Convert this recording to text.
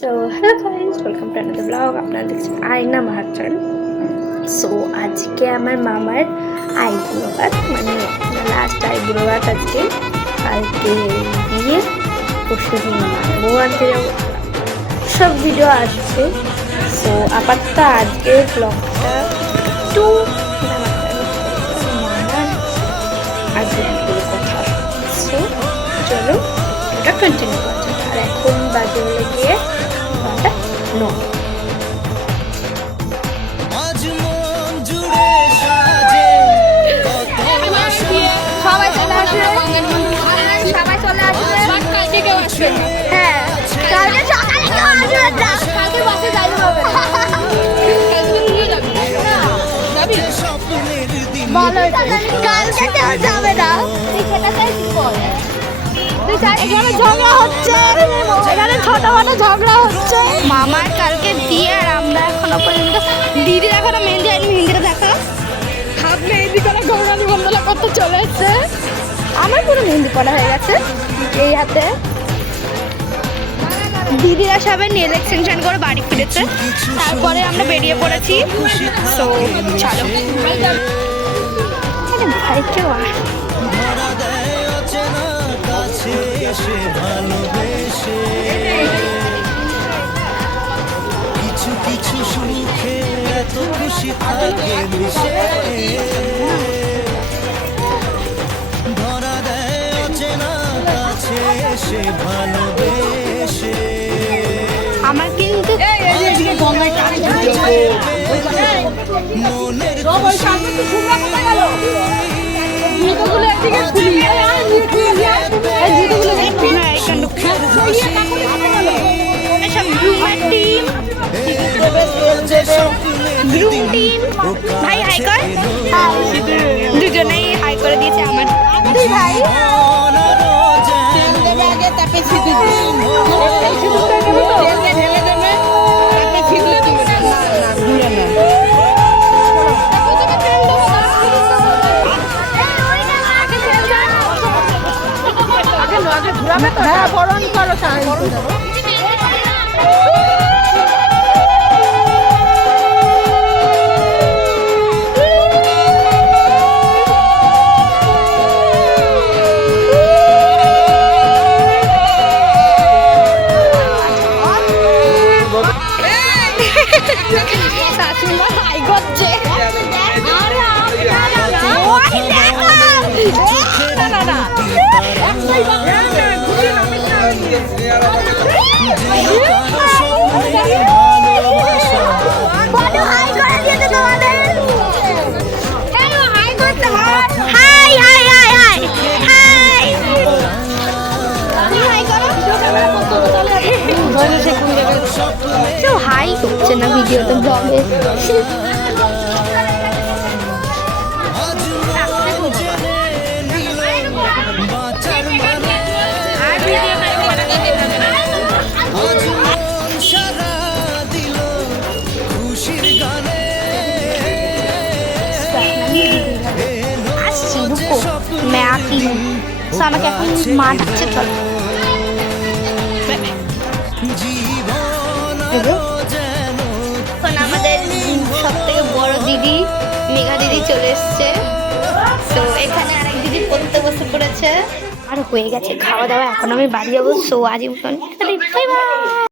So hello guys, welcome to another blog. আপনারা দেখছেন আয়না মাহাচান। সো আজকে আমার মামার আইবুড়ো ভাত, মানে লাস্ট আইবুড়ো ভাত আজকে। কালকে বিয়ে, পরশু দিন বউ আনতে যাবো, সব ভিডিও আসছে। সো আপাতত আজকের ব্লগটা একটু মামার আজকে কথা। সো চলো এটা কন্টিনিউ করা যাক। আর এখন বাজে হলে গিয়ে নো সবাই চলে আসবে, সবাই চলে আসবে। কালকে কেউ আসবে না। হ্যাঁ, কালকে সকালে কেউ আসবে না। কালকে বাসে যাইতে হবে। বলো, কালকে কেউ যাবে না। এখানে ঝগড়া হচ্ছে, এখানে ছোটখাটো ঝগড়া হচ্ছে। মামার কালকে বিয়ে আর আমরা এখনো পর্যন্ত দিদির এখনো মেহেন্দি হয়নি। মেহেন্দিটা দেখা হাত মেহেন্দি করা গৌরানি বন্দলা করতে চলে এসছে। আমার পুরো মেহেন্দি করা হয়ে গেছে এই হাতে। দিদিরা সবাই নেল এক্সটেনশন করে বাড়ি ফিরেছে, তারপরে আমরা বেরিয়ে পড়েছি। তো চলো ভাই কেউ কিছু কিছু সুখে এত খুশি থাকে মিশে, ধরা দেয় অচেনা কাছে এসে ভালোবেসে। আমার কিন্তু মনের ভাই হাই কর, দুজনেই হাই করে দিয়েছে আমার ভাই। হ্যাঁ, বরণ করো। শাশুড়িমা হাই করছে। কেউ হাই করছে না ভিডিওতে, ব্লগে। আসছি, রুকো मैं आती हूँ। আমাকে এখন মা ডাকছে, চল। এখন আমাদের সব থেকে বড় দিদি মেঘা দিদি চলে এসছে। তো এখানে আরেক দিদি পড়তে বসে পড়েছে। আর হয়ে গেছে খাওয়া দাওয়া, এখন আমি বাড়ি যাবো। সো আজ বাই বাই।